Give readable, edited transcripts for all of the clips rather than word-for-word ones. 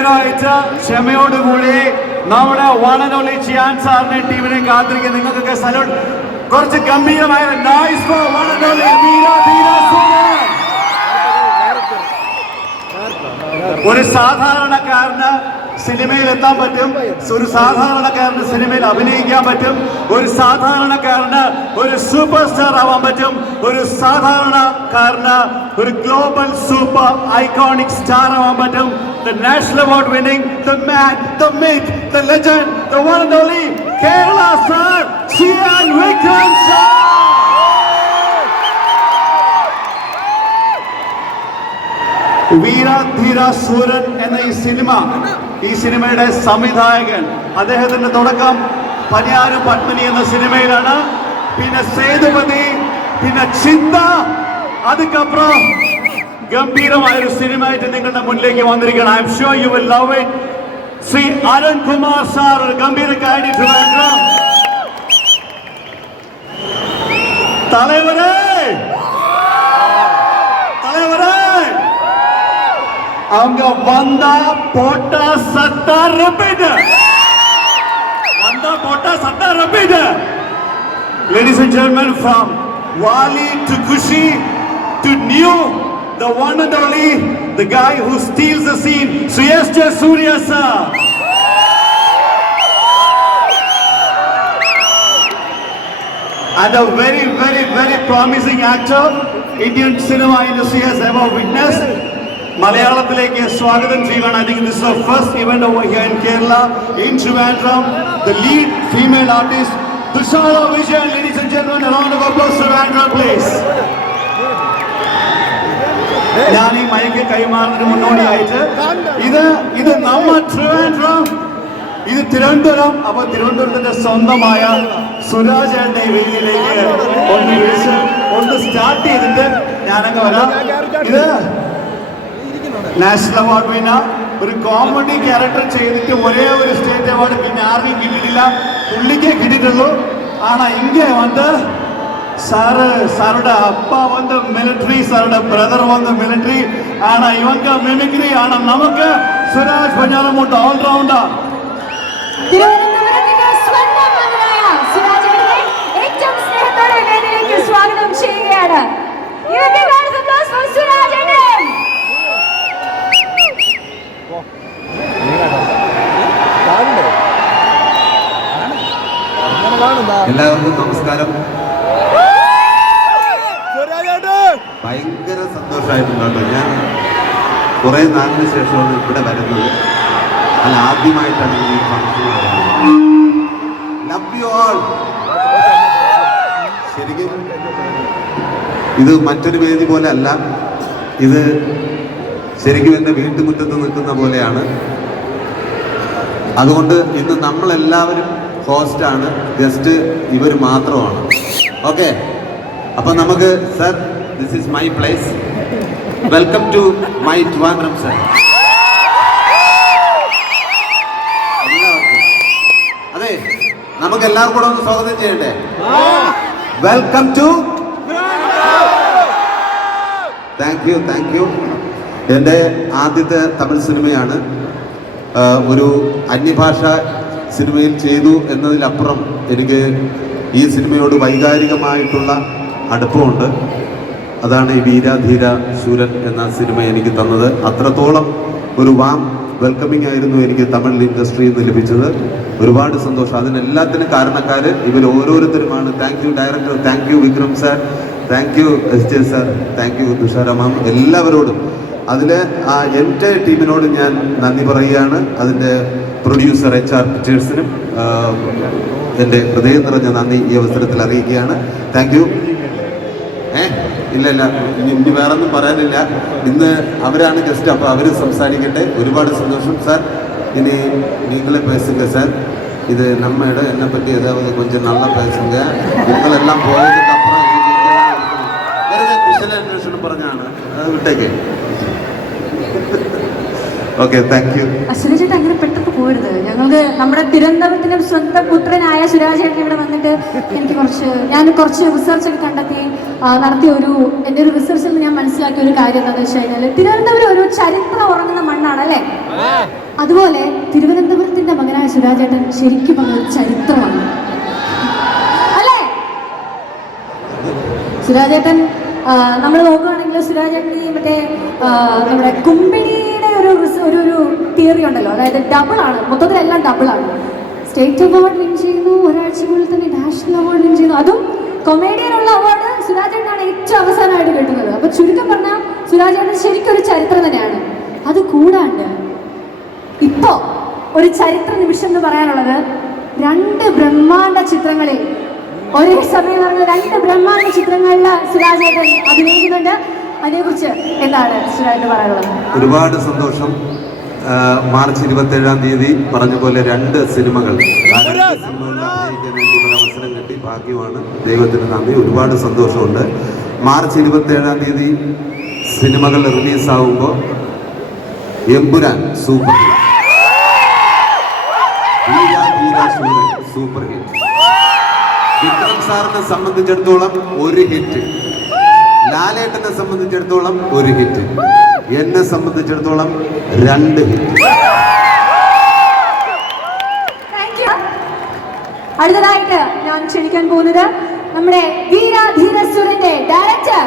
നേരമായിട്ട് ക്ഷമയോടുകൂടി നമ്മുടെ വൺ ആൻഡ് ഓൺലി ചിയാൻ സാറിന്റെ ടീമിനെ കാത്തിരിക്കും. നിങ്ങൾക്കൊക്കെ സല്യൂട്ട്. കുറച്ച് ഗംഭീരമായ nice for one and only Veera Dheera Sooran. ഒരു സാധാരണക്കാരന് സിനിമയിൽ എത്താൻ പറ്റും, ഒരു സാധാരണക്കാരന് സിനിമയിൽ അഭിനയിക്കാൻ പറ്റും, ഒരു സാധാരണക്കാരന് ഒരു സൂപ്പർ സ്റ്റാർ ആവാൻ പറ്റും, ഒരു സാധാരണക്കാരന് ഒരു ഗ്ലോബൽ സൂപ്പർ ഐക്കോണിക് സ്റ്റാർ ആവാൻ പറ്റും. The national award winning, the man, the myth, the legend, the one and only Kerala star, Chiyan Vikram sir. Veera Dheera suran എന്ന ഈ സിനിമയുടെ സംവിധായകൻ, അദ്ദേഹത്തിന്റെ തുടക്കം പനിയാരും പത്മിനി എന്ന സിനിമയിലാണ്. പിന്നെ സേതുപതി, പിന്നെ ചിന്ത, അതുക്കപ്പുറം ഗംഭീരമായൊരു സിനിമയായിട്ട് നിങ്ങളുടെ മുന്നിലേക്ക് വന്നിരിക്കണം. I'm sure you will love it. Shri Arun Kumar sir, ഒരു ഗംഭീര കാര്യം. തലവരെ அவங்க வந்தா போட்டா சட்டா ரிப்பீட், வந்தா போட்டா சட்டா repeat. Ladies and gentlemen, from Wali to Kushi to New, the one and only, the guy who steals the scene, Shreyas Surya sir. And a very, very, very promising actor Indian cinema industry has ever witnessed. മലയാളത്തിലേക്ക് സ്വാഗതം ചെയ്യുകയാണ്. I think this is the first event over here in Kerala, in Trivandrum. The lead female artist, Tushara Vijayan. Ladies and gentlemen, a round of applause to Trivandrum, please. ഞാൻ ഈ mic കൈമാറുന്നതിന് മുന്നോടിയായിട്ട് ഇത് നമ്മ ട്രിവാൻഡ്രം, ഇത് തിരുവനന്തപുരം. അപ്പൊ തിരുവനന്തപുരത്തിന്റെ സ്വന്തമായ സുരാജേട്ടന്റെ വേദിയിലേക്ക് ഒന്ന് സ്റ്റാർട്ട് ചെയ്തിട്ട് ഞാനങ്ങ് വരാം. ഇത് നാഷണൽ അവാർഡ് വിന്നർ, ഒരു കോമഡി ക്യാരക്ടർ ചെയ്തിട്ട് ഒരേ ഒരു സ്റ്റേറ്റ് അവാർഡ് പിന്നെ ആർക്കും കിട്ടിയിട്ടില്ല, പുള്ളിക്കേ കിട്ടിയിട്ടുള്ളൂ. ആണാ ഇങ്ങ വന്ന് സാറുടെ അപ്പ വന്ന് മിലിറ്ററി, സാറുടെ ബ്രദർ വന്ന് മിലിറ്ററി. ആണാ ഇവങ്ക മിമിക്രി. ആണാ നമുക്ക് സുരാജ് പഞ്ഞാലമുണ്ട് ഓൾറൗണ്ടർ. സ്വാഗതം ചെയ്യുകയാണ്. എല്ലാവർക്കും നമസ്കാരം. ഭയങ്കര സന്തോഷമായിട്ടുണ്ട് കേട്ടോ. ഞാൻ കുറേ നാളിന് ശേഷമാണ് ഇവിടെ വരുന്നത്. അല്ല, ആദ്യമായിട്ടാണ് ഈ ഫംഗ്ഷൻ വരുന്നത്. Love you all. ശരിക്കും ഇത് മറ്റൊരു വേദി പോലെ അല്ല, ഇത് ശരിക്കും എൻ്റെ വീട്ടുമുറ്റത്ത് നിൽക്കുന്ന പോലെയാണ്. അതുകൊണ്ട് ഇന്ന് നമ്മളെല്ലാവരും ഹോസ്റ്റാണ്, ജസ്റ്റ് ഇവർ മാത്രമാണ്. ഓക്കെ, അപ്പം നമുക്ക് sir, this is my place. Welcome to my Trivandrum sir. എല്ലാവർക്കും അതെ, നമുക്ക് എല്ലാവർക്കും കൂടെ ഒന്ന് സ്വാഗതം ചെയ്യണ്ടേ? Welcome to. Thank you, thank you. എൻ്റെ ആദ്യത്തെ തമിഴ് സിനിമയാണ്. ഒരു അന്യഭാഷ സിനിമയിൽ ചെയ്തു എന്നതിലപ്പുറം എനിക്ക് ഈ സിനിമയോട് വൈകാരികമായിട്ടുള്ള അടുപ്പമുണ്ട്. അതാണ് ഈ വീരാധീര ശൂരൻ എന്ന സിനിമ എനിക്ക് തന്നത്. അത്രത്തോളം ഒരു വാം വെൽക്കമിങ് ആയിരുന്നു എനിക്ക് തമിഴ് ഇൻഡസ്ട്രിയിൽ നിന്ന് ലഭിച്ചത്. ഒരുപാട് സന്തോഷം. അതിനെല്ലാത്തിനും കാരണക്കാർ ഇവർ ഓരോരുത്തരുമാണ്. Thank you director, thank you Vikram sir, thank you SJ sir, thank you Tushara ma'am, എല്ലാവരോടും. അതിൽ എൻ്റെ ടീമിനോട് ഞാൻ നന്ദി പറയുകയാണ്. അതിൻ്റെ പ്രൊഡ്യൂസർ HR പിക്ചേഴ്സിനും എൻ്റെ ഹൃദയം നിറഞ്ഞ നന്ദി ഈ അവസരത്തിൽ അറിയിക്കുകയാണ്. Thank you. ഇല്ല ഇനി വേറൊന്നും പറയാനില്ല. ഇന്ന് അവരാണ് ഗസ്റ്റ്, അപ്പോൾ അവർ സംസാരിക്കട്ടെ. ഒരുപാട് സന്തോഷം സാർ. ഇനി നീങ്ങളെ പേസുങ്ക സാർ. ഇത് നമ്മയുടെ എന്നെ പറ്റി ഏതാവത് കൊഞ്ചം നല്ല പേസുങ്ക. നിങ്ങളെല്ലാം പോയതിൻ്റെ അപ്പുറം വെറുതെ കുശലാന്വേഷണം പറഞ്ഞാണ്, അത് വിട്ടേക്ക്. Okay, thank U. സുരാജേട്ടൻ അങ്ങനെ പെട്ടെന്ന് പോരുത്. ഞങ്ങൾക്ക് നമ്മുടെ തിരുവനന്തപുരത്തിന്റെ സ്വന്തം പുത്രനായ സുരാജേട്ടൻ ഇവിടെ വന്നിട്ട് ഞാൻ കുറച്ച് റിസർച്ച് ഒക്കെ കണ്ടെത്തി നടത്തിയ എൻ്റെ ഒരു റിസർച്ചിൽ ഞാൻ മനസ്സിലാക്കിയ ഒരു കാര്യം എന്താണെന്ന് വെച്ച് കഴിഞ്ഞാൽ, തിരുവനന്തപുരം ഒരു ചരിത്രം ഉറങ്ങുന്ന മണ്ണാണ് അല്ലേ? അതുപോലെ തിരുവനന്തപുരത്തിന്റെ മകനായ സുരാജേട്ടൻ ശരിക്കും പറഞ്ഞ ചരിത്രമാണ് അല്ലേ? സുരാജേട്ടൻ നമ്മൾ നോക്കുകയാണെങ്കിൽ സുരാജേട്ടൻ ഈ മറ്റേ നമ്മുടെ കുമ്പിടിയുടെ ഒരു തിയറി ഉണ്ടല്ലോ, അതായത് ഡബിൾ ആണ്, മൊത്തത്തിലെല്ലാം ഡബിൾ ആണ്. സ്റ്റേറ്റ് അവാർഡ് വിൻ ചെയ്യുന്നു, ഒരാഴ്ചക്കുള്ളിൽ തന്നെ നാഷണൽ അവാർഡ് വിൻ ചെയ്യുന്നു, അതും കൊമേഡിയനുള്ള അവാർഡ് സുരാജേട്ടനാണ് ഏറ്റവും അവസാനമായിട്ട് കിട്ടുന്നത്. അപ്പൊ ചുരുക്കം പറഞ്ഞാൽ സുരാജേട്ടൻ ശരിക്കും ഒരു ചരിത്രം തന്നെയാണ്. അത് കൂടാണ്ട് ഇപ്പോ ഒരു ചരിത്ര നിമിഷം എന്ന് പറയാനുള്ളത് 2 ബ്രഹ്മാണ്ഡ ചിത്രങ്ങളിൽ ഒരേ സമയം പറഞ്ഞ 2 ബ്രഹ്മാണ്ഡ ചിത്രങ്ങളിൽ സുരാജേട്ടൻ അഭിനയിക്കുന്നുണ്ട്. അതിനെക്കുറിച്ച് എന്താണ് സുരാജേട്ടൻ പറയാനുള്ളത്? ഒരുപാട് സന്തോഷം. മാർച്ച് 27-ാം തീയതി പറഞ്ഞ പോലെ 2 സിനിമകൾ അഭിനയിക്കാൻ വേണ്ടി ഒരു അവസരം കിട്ടി. ഭാഗ്യമാണ്, ദൈവത്തിന് നന്ദി. ഒരുപാട് സന്തോഷമുണ്ട്. മാർച്ച് 27-ാം തീയതി സിനിമകൾ റിലീസാവുമ്പോൾ Empuraan super hit, super hit. Vikram സാറിനെ സംബന്ധിച്ചിടത്തോളം ഒരു ഹിറ്റ്, ലാലേട്ടനെ സംബന്ധിച്ചിടത്തോളം ഒരു ഹിറ്റ്, എന്നെ സംബന്ധിച്ചിടത്തോളം 2 ഹിറ്റ്. അടുത്തതായിട്ട് ഞാൻ ക്ഷണിക്കാൻ പോകുന്നത് നമ്മുടെ വീരാധീരസുരന്റെ ഡയറക്ടർ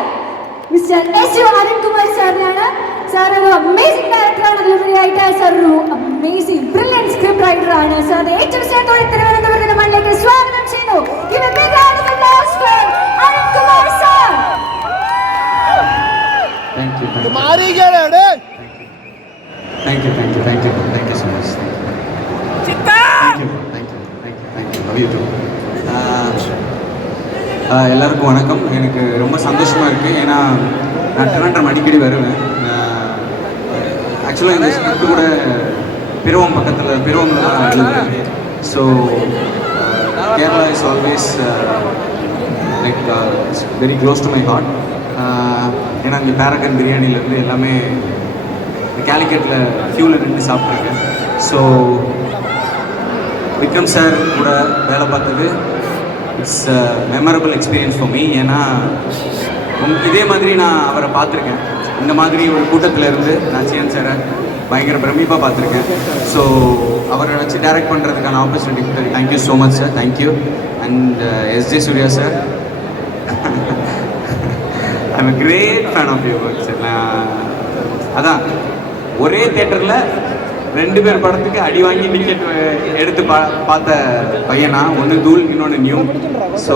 മിസ്റ്റർ എസ് അരുൺകുമാർ സാറിനാണ്. സാർ ഒരു അമേസിംഗ് ഡയറക്ടറാണ്, അതിലുപരിയായിട്ട് സാർ ഒരു അമേസിംഗ് ബ്രില്യന്റ് സ്ക്രിപ്റ്റ് റൈറ്റർ ആണ്. സാറിന്റെ ഏറ്റവും സ്നേഹത്തോടെ തിരുവനന്തപുരത്തിന്റെ മണ്ണിലേക്ക് സ്വാഗതം ചെയ്യുന്നു. Give a big round of applause for Arunkumar sir. Thank you. Thank you so much. Thank you. Love you too. எல்லாருக்கும் வணக்கம். எனக்கு ரொம்ப சந்தோஷமாக இருக்குது. ஏன்னா நான் திருவனந்தபுரம் அடிக்கடி வருவேன். ஆக்சுவலாக இந்த ஸ்கிரிப்ட் கூட பிறவமில் தான் எழுதுவேன். So Kerala is always like very close to my heart. ஏன்னா இந்த பேரகன் பிரியாணிலேருந்து எல்லாமே கேலிக்கட்டில் ஃபியூவில் நின்று சாப்பிட்ருக்கேன். ஸோ விக்ரம் சார் கூட வேலை பார்த்தது it's memorable experience for me. ஏன்னா இதே மாதிரி நான் அவரை பார்த்துருக்கேன். இந்த மாதிரி ஒரு கூட்டத்தில் இருந்து நான் சிஎன் சாரை பயங்கர பிரமிப்பாக பார்த்துருக்கேன். ஸோ அவரை வச்சு டைரக்ட் பண்ணுறதுக்கான opportunity. Thank you so much sir. Thank you. And SJ Suryah sir, I'm a great fan of you work sir. அதான் ஒரே தேட்டரில் 2 பேர் படத்துக்கு அடி வாங்கி டிக்கெட் எடுத்து பார்த்த பையனா, ஒன்று தூள் இன்னொன்று நியூ. ஸோ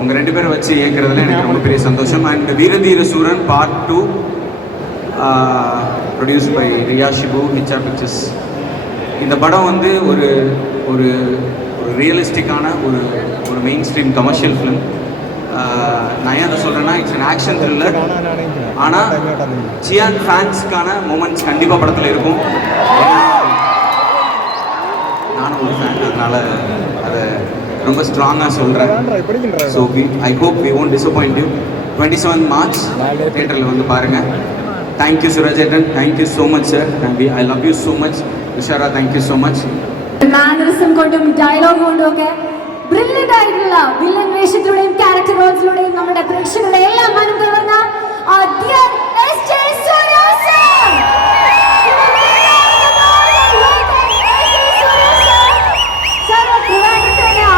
உங்கள் 2 பேரை வச்சு இயக்கிறதுல எனக்கு ரொம்ப பெரிய சந்தோஷம். And Veera Dheera Sooran part 2 produced by Riya Shibu, நிச்சா பிக்சர்ஸ். இந்த படம் வந்து ஒரு ஒரு ரியலிஸ்டிக்கான ஒரு மெயின் ஸ்ட்ரீம் கமர்ஷியல் ஃபிலிம். நான் ஏன் அதை சொல்கிறேன்னா, இட்ஸ் அன் ஆக்ஷன் த்ரில்லர். ஆனால் சியான் ஃபேன்ஸ்க்கான மூமெண்ட்ஸ் கண்டிப்பாக படத்தில் இருக்கும். நானும் ஒரு ஃபேன், அதனால் அதை ரொம்ப ஸ்ட்ராங்காக சொல்கிறேன். So I hope we won't disappoint you. 27 March தியேட்டரில் வந்து பாருங்கள். தேங்க்யூ சுராஜேட்டன். Thank you so much sir. I love you so much. உஷாரா, தேங்க்யூ ஸோ മച്ച്. മാനറിസം കൊണ്ടും ഡയലോഗ് കൊണ്ടും ഒക്കെ ബ്രില്യന്റ് ആയിട്ടുള്ള വില്ലൻ വേഷത്തിലൂടെയും ക്യാരക്ടർ റോൾസിലൂടെയും നമ്മുടെ പ്രേക്ഷകരുടെ എല്ലാം മനം കവർന്ന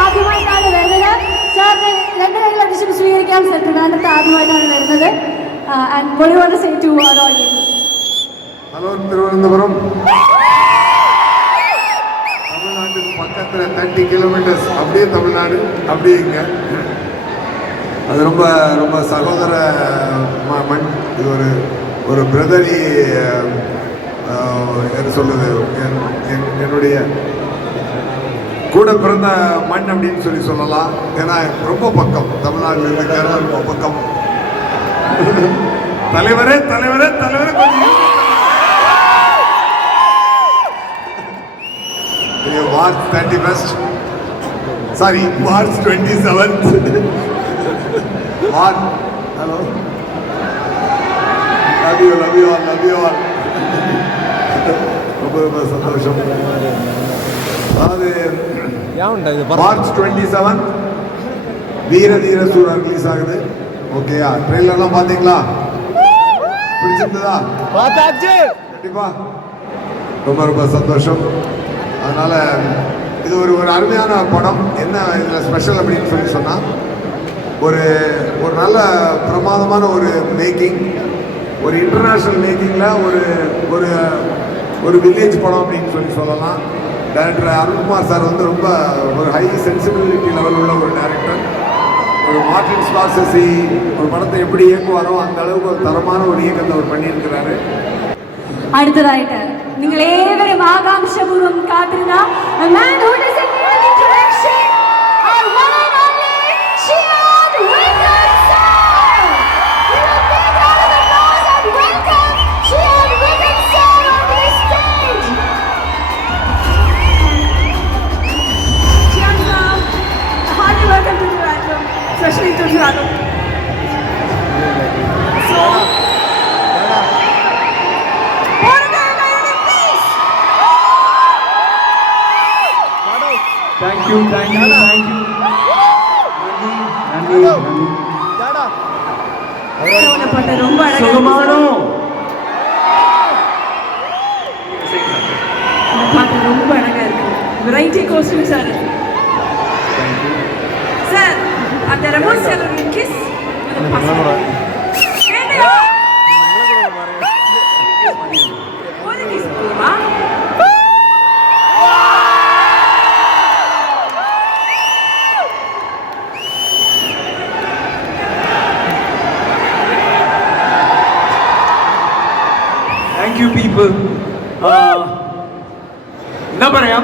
ആദ്യമായിട്ടാണ് വരുന്നത്. സാറിന് 2 കൈകൾ അടിച്ചും സ്വീകരിക്കാൻ സാർ ട്രിവാൻഡ്രത്ത് ആദ്യമായിട്ടാണ് വരുന്നത്. And what do you want to say to our audience? Hello Thiruvananthapuram. தமிழ்நாட்டுக்கு பக்கத்தில் 30 கிலோமீட்டர்ஸ் அப்படியே தமிழ்நாடு, அப்படியே இங்கே. அது ரொம்ப ரொம்ப சகோதர மண். இது ஒரு பிரதரி என்ன சொல்லுது, என்னுடைய கூட பிறந்த மண் அப்படின்னு சொல்லலாம். ஏன்னா ரொம்ப பக்கம், தமிழ்நாட்டிலேருந்து கேரளா ரொம்ப பக்கம். தலைவரே தலைவரே தலைவரே கொஞ்சம் March 31st, sorry, March 27th. March, hello. Love you all. ரொம்ப சந்தோஷம். அதாவது March 27th வீரதீர சூரன் ரிலீஸ் ஆகுது. ஓகேயா? ட்ரெயிலர்லாம் பார்த்தீங்களா? பிடிச்சிருந்ததா? பார்த்தாச்சு. கண்டிப்பா ரொம்ப ரொம்ப சந்தோஷம். அதனால் இது ஒரு அருமையான படம். என்ன இதில் ஸ்பெஷல் அப்படின்னு சொன்னால் ஒரு நல்ல பிரமாதமான ஒரு மேக்கிங், ஒரு இன்டர்நேஷ்னல் மேக்கிங்கில் ஒரு வில்லேஜ் படம் அப்படின்னு சொல்லலாம். டைரக்டர் அருண்குமார் சார் வந்து ரொம்ப ஒரு ஹை சென்சிபிலிட்டி லெவல் உள்ள ஒரு டைரக்டர். ஒரு மார்ட்டின் ஸ்கார்செஸி ஒரு படத்தை எப்படி இயக்குவாரோ அந்த அளவுக்கு ஒரு தரமான ஒரு இயக்கத்தை அவர் பண்ணியிருக்கிறாரு. അടുത്തതായിട്ട് നിങ്ങൾ ഏവരും ആകാംക്ഷപൂർവ്വം കാത്തിരുന്ന a man who doesn't need an introduction, our one and only Chirag Wilkinson. We will take round of applause and welcome Chirag Wilkinson on this stage. Chirag sir, hearty welcome to Trivandrum, especially to Trivandrum. So, Thank you. പ്രധാനപ്പെട്ട ரொம்ப அழகா സുഖമാണോ? இந்த பாட்டு ரொம்ப அழகா இருக்கு. Variety costumes are sir அந்த ரெமோட் செலரின் கிஸ் வித் பாஸ்டர் கேட்டியா ஒரு கிஸ் போமா Thank you people. എന്താ പറയാം?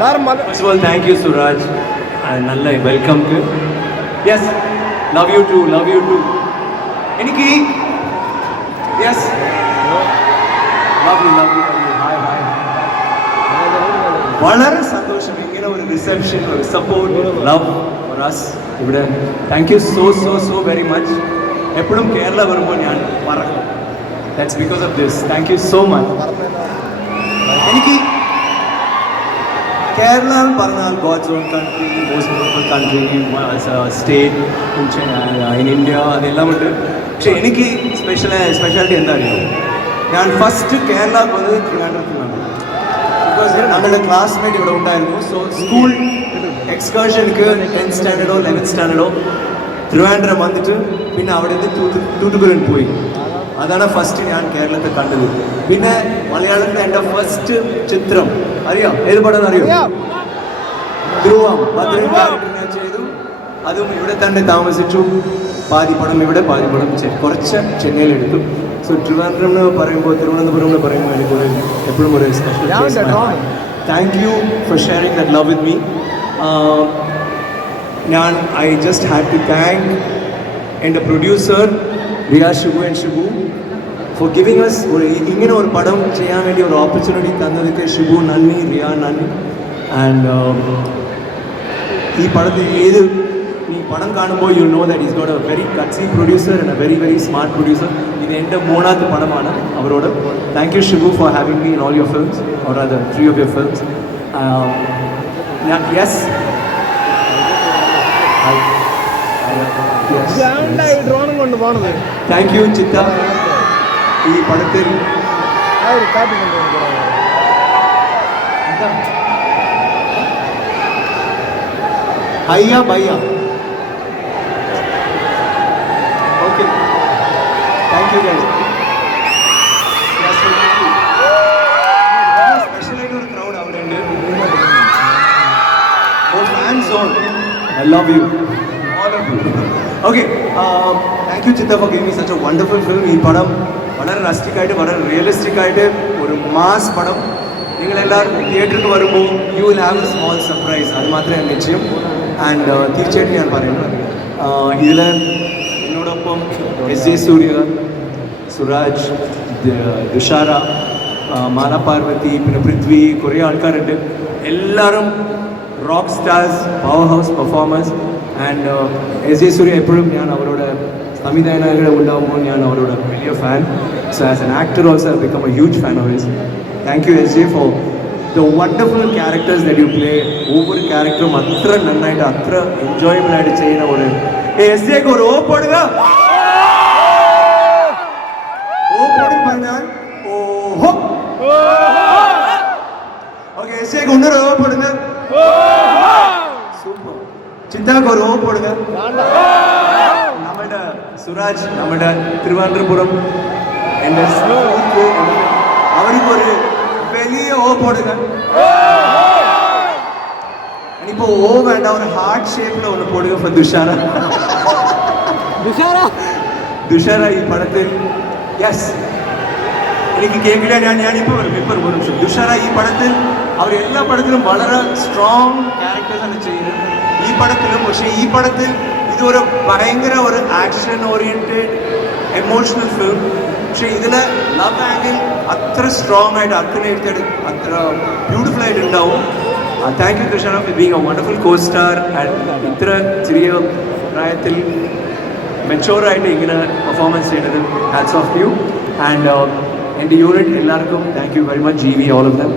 First of all, thank you Suraj. നല്ല welcome. Yes, love you too. എനിക്ക് yes, love you. Hi. വളരെ സന്തോഷം ഇങ്ങനെ ഒരു റിസപ്ഷൻ, ഒരു സപ്പോർട്ട്, ലവ് ഫോർ us ഇവിടെ. Thank you so very much. എപ്പോഴും കേരള വരുമ്പോൾ ഞാൻ മറക്കും. That's because of this. Thank you so much. എനിക്ക് കേരള എന്ന് പറഞ്ഞാൽ God's own country, most beautiful country, state in India, അതെല്ലാം ഉണ്ട്. പക്ഷെ എനിക്ക് സ്പെഷ്യാലിറ്റി എന്താ അറിയാം? ഞാൻ ഫസ്റ്റ് കേരളക്ക് വന്നത് ട്രിവാൻഡ്രത്തിലാണ്. ബിക്കോസ് ഞങ്ങളുടെ ക്ലാസ്മേറ്റ് ഇവിടെ ഉണ്ടായിരുന്നു. സോ സ്കൂൾ എക്സ്കർഷനിക്ക് 10th സ്റ്റാൻഡേർഡോ 11th സ്റ്റാൻഡേർഡോ ട്രിവാൻഡ്രം വന്നിട്ട് പിന്നെ അവിടെ നിന്ന് തൂത്തുക്കുടിയിൽ പോയി. അതാണ് ഫസ്റ്റ് ഞാൻ കേരളത്തെ കണ്ടത്. പിന്നെ മലയാളത്തിലെ എൻ്റെ ഫസ്റ്റ് ചിത്രം അറിയാം, ഏത് പടം അറിയാം? ധ്രുവം. ഭദ്രൻ ക്യാരക്ടർ ഞാൻ ചെയ്തു. അതും ഇവിടെ തന്നെ താമസിച്ചു. പാതി പടം ഇവിടെ, പാതി പടം കുറച്ച് ചെന്നൈയിലെടുത്തു. സോ ട്രിവാൻഡ്രം എന്ന് പറയുമ്പോൾ, തിരുവനന്തപുരം എന്ന് പറയുമ്പോൾ എനിക്ക് എപ്പോഴും ഒരു special. Thank you for sharing that love with me. I just had to thank എൻ്റെ producer Riya Shibu for giving us ഇങ്ങനെ ഒരു പടം ചെയ്യാൻ വേണ്ടി ഒരു ഓപ്പർച്യൂണിറ്റി തന്നതൊക്കെ ഷിബു നന്ദി, റിയ നന്ദി. ആൻഡ് ഈ പടം കാണുമ്പോൾ you know that is got a very gutsy producer and a very very smart producer. ഇത് എൻ്റെ മൂന്നാമത്തെ പടമാണ് അവരോട്. Thank you Shibu for having me in all your films, or other 3 of your films. Yes, thank you Chitha. ഈ പടത്തിൽ ഹയ്യ ബയ്യ. Okay, thank you guys. സ്പെഷ്യലായിട്ട് ഒരു ക്രൗഡ് അവിടെ ഉണ്ട്. Fans on, I love you all of you. Okay, thank you Chitta for giving me such a wonderful film. ഈ പടം വളരെ റസ്റ്റിക്കായിട്ട്, വളരെ റിയലിസ്റ്റിക് ആയിട്ട് ഒരു മാസ് പടം. നിങ്ങളെല്ലാവരും തിയേറ്ററിൽ വരുമ്പോൾ you will have A small surprise. അത് മാത്രമേ ഞാൻ നിശ്ചയം. ആൻഡ് തീർച്ചയായിട്ടും ഞാൻ പറയുന്നത് ഇതിൽ എന്നോടൊപ്പം SJ സൂര്യ, സുരാജ്, ദുഷാര, മാല പാർവതി, പിന്നെ പൃഥ്വി, കുറേ ആൾക്കാരുണ്ട്. എല്ലാവരും rock stars, power house performers. And SJ Surya എപ്പോഴും ഞാൻ അവരോട് സംവിധായകരുടെ ഉണ്ടാകുമ്പോൾ ഞാൻ അവരോട് വലിയ fan. So as an actor also I become a huge fan of his. Thank you SJ for the wonderful characters that you play. ഒവ്വൊരു ക്യാരക്ടറും അത്ര നന്നായിട്ട്, അത്ര എൻജോയബിൾ ആയിട്ട് ചെയ്യുന്ന ഒരു SJക്ക് ഒരു ഓപ്പെടുക. ഓപ്പെടും പറഞ്ഞാൽ ഓഹോ. കേസിലേക്ക് ഉണ്ണൊരു ഓ പോടുங்க സൂപ്പർ ചിന്താക്ക് ഒരു ഓ പോടുங்க നമ്മുടെ സുരാജ് നമ്മുടെ തിരുവനന്തപുരം എൻ്റെ അവർക്ക് ഒരു വലിയ ഓ പോടുங்க ഇനിയിപ്പോ ഓ വേണ്ട ഒരു ഹാർട്ട് ഷേപ്പിൽ ഒന്ന് പോടുക for തുഷാര തുഷാര ഈ പടത്തിൽ യെസ് എനിക്ക് കേൾക്കില്ല ഞാനിപ്പോൾ വരും ഒരു നിമിഷം തുഷാര ഈ പടത്തിൽ അവർ എല്ലാ പടത്തിലും വളരെ സ്ട്രോങ് ക്യാരക്ടേഴ്സാണ് ചെയ്യുന്നത് ഈ പടത്തിലും പക്ഷേ ഈ പടത്തിൽ ഇതൊരു ഭയങ്കര ഒരു ആക്ഷൻ ഓറിയൻറ്റഡ് എമോഷണൽ ഫിലിം പക്ഷേ ഇതിൽ ലവ് ആംഗിൾ അത്ര സ്ട്രോങ് ആയിട്ട് അത്ര ബ്യൂട്ടിഫുൾ ആയിട്ട് ഉണ്ടാവും thank you Thushara for being A wonderful co star and ഇത്ര ചെറിയ പ്രായത്തിൽ മെച്ചോറായിട്ട് ഇങ്ങനെ പെർഫോമൻസ് ചെയ്യുന്നത് ഹാറ്റ്സ് ഓഫ് യു ആൻഡ് എൻ്റെ യൂണിറ്റ് എല്ലാവർക്കും thank you very much GV all of them